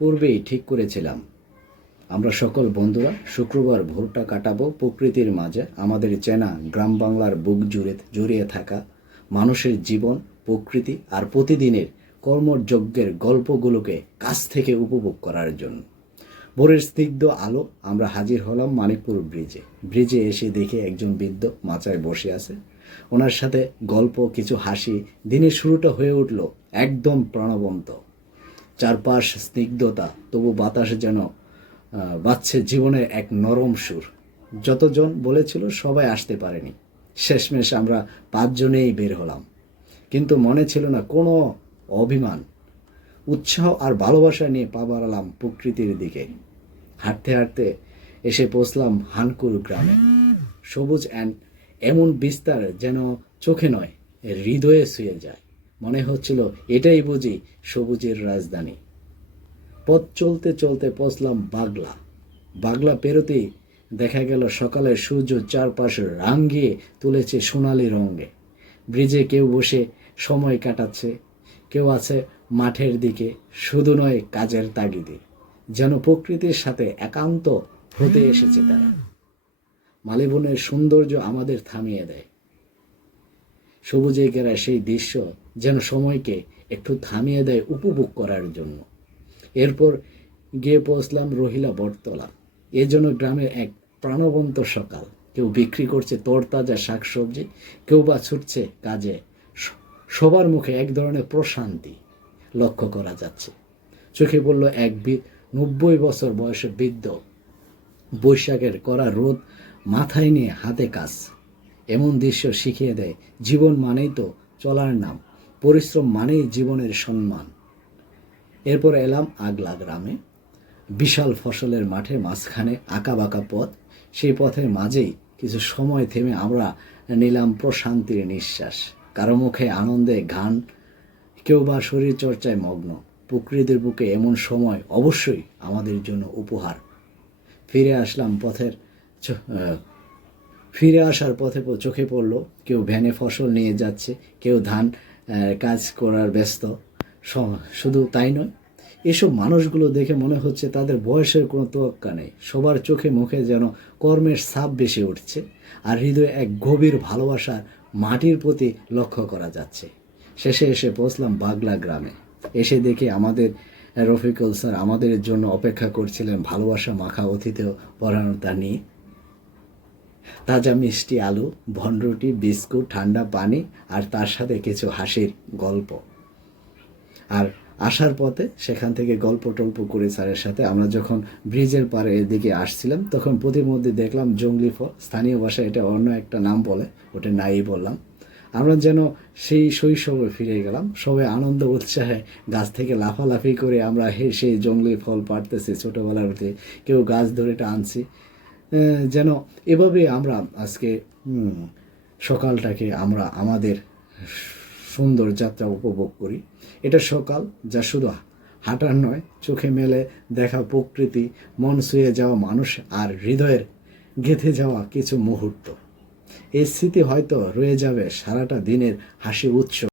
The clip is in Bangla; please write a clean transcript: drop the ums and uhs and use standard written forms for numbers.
পূর্বেই ঠিক করেছিলাম আমরা সকল বন্ধুরা শুক্রবার ভোরটা কাটাবো প্রকৃতির মাঝে। আমাদের চেনা গ্রাম বাংলার বুক জুড়িয়ে থাকা মানুষের জীবন, প্রকৃতি আর প্রতিদিনের কর্মযজ্ঞের গল্পগুলোকে কাছ থেকে উপভোগ করার জন্য। ভোরের স্নিগ্ধ আলো আমরা হাজির হলাম মানিকপুর ব্রিজে। ব্রিজে এসে দেখে একজন বৃদ্ধ মাচায় বসে আছে। ওনার সাথে গল্প, কিছু হাসি। দিনের শুরুটা হয়ে উঠল একদম প্রাণবন্ত। চারপাশ স্নিগ্ধতা, তবু বাতাসে যেন বাজছে জীবনের এক নরম সুর। যতজন বলেছিল সবাই আসতে পারেনি। শেষমেশ আমরা 5 জনেই বের হলাম, কিন্তু মনে ছিল না কোনো অভিমান। উৎসাহ আর ভালোবাসা নিয়ে পা বাড়ালাম প্রকৃতির দিকে। হাঁটতে হাঁটতে এসে পৌঁছলাম হানকুর গ্রামে। সবুজ এমন বিস্তার যেন চোখে নয়, হৃদয়ে ছুঁয়ে যায়। মনে হচ্ছিল এটাই বুঝি সবুজের রাজধানী। পথ চলতে চলতে পৌঁছলাম বাগলা পেরোতেই দেখা গেল সকালের সূর্য চারপাশে রাঙিয়ে তুলেছে সোনালি রঙে। ব্রিজে কেউ বসে সময় কাটাচ্ছে, কেউ আছে মাঠের দিকে, শুধু নয় কাজের তাগিদে। যেন প্রকৃতির সাথে একান্ত হতে এসেছে তারা। মালিবনের সৌন্দর্য আমাদের থামিয়ে দেয়। সবুজে ঘেরা সেই দৃশ্য যেন সময়কে একটু থামিয়ে দেয় উপভোগ করার জন্য। এরপর গিয়ে পৌঁছলাম রহিলা বটতলা। এ জন্য গ্রামের এক প্রাণবন্ত সকাল। কেউ বিক্রি করছে তরতাজা শাকসবজি, কেউ বা ছুটছে কাজে। সবার মুখে এক ধরনের প্রশান্তি লক্ষ্য করা যাচ্ছে। চোখে পড়ল এক 90 বছর বয়সের বৃদ্ধ। বৈশাখের কড়া রোদ মাথায় নিয়ে হাতে কাজ। এমন দৃশ্য শিখিয়ে দেয় জীবন মানেই তো চলার নাম, পরিশ্রম মানেই জীবনের সম্মান। এরপর এলাম আগলা গ্রামে। বিশাল ফসলের মাঠের মাঝখানে আঁকাবাঁকা পথ। সেই পথের মাঝেই কিছু সময় থেমে আমরা নিলাম প্রশান্তির নিঃশ্বাস। কারো মুখে আনন্দে গান, কেউ বা শরীর চর্চায় মগ্ন। প্রকৃতির বুকে এমন সময় অবশ্যই আমাদের জন্য উপহার। ফিরে আসার পথে চোখে পড়ল কেউ ভ্যানে ফসল নিয়ে যাচ্ছে, কেউ ধান কাজ করার ব্যস্ত। শুধু তাই নয়, এসব মানুষগুলো দেখে মনে হচ্ছে তাদের বয়সের কোনো তোয়াক্কা নেই। সবার চোখে মুখে যেন কর্মের ছাপ বেশি উঠছে, আর হৃদয়ে এক গভীর ভালোবাসার মাটির প্রতি লক্ষ্য করা যাচ্ছে। শেষে এসে পৌঁছলাম বাগলা গ্রামে। এসে দেখে আমাদের রফিকুল স্যার আমাদের জন্য অপেক্ষা করছিলেন ভালোবাসা মাখা অতিথি পরায়ণতা নিয়ে। তাজা মিষ্টি আলু, ভনরুটি, বিস্কুট, ঠান্ডা পানি আর তার সাথে কিছু হাসির গল্প। আর আসার পথে সেখান থেকে গল্প টল্প করে স্যারের সাথে আমরা যখন ব্রিজের পাড়ে এদিকে আসছিলাম, তখন প্রতিমধ্যে দেখলাম জঙ্গলি ফল। স্থানীয় ভাষায় এটা অন্য একটা নাম বলে, ওটা নাই বললাম। আমরা যেন সেই শৈশবে ফিরে গেলাম। সবাই আনন্দ উৎসাহে গাছ থেকে লাফালাফি করে আমরা সেই জঙ্গলি ফল পাড়তেছি ছোটোবেলার মধ্যে। কেউ গাছ ধরে টানছি। যেন এভাবে আমরা আজকে সকালটাকে আমরা আমাদের সুন্দর যাত্রা উপভোগ করি। এটা সকাল যা শুধু হাঁটার নয়, চোখে মেলে দেখা প্রকৃতি, মন ছুঁয়ে যাওয়া মানুষ আর হৃদয়ের গেঁথে যাওয়া কিছু মুহূর্ত। এই স্মৃতি হয়তো রয়ে যাবে সারাটা দিনের হাসি উৎসব।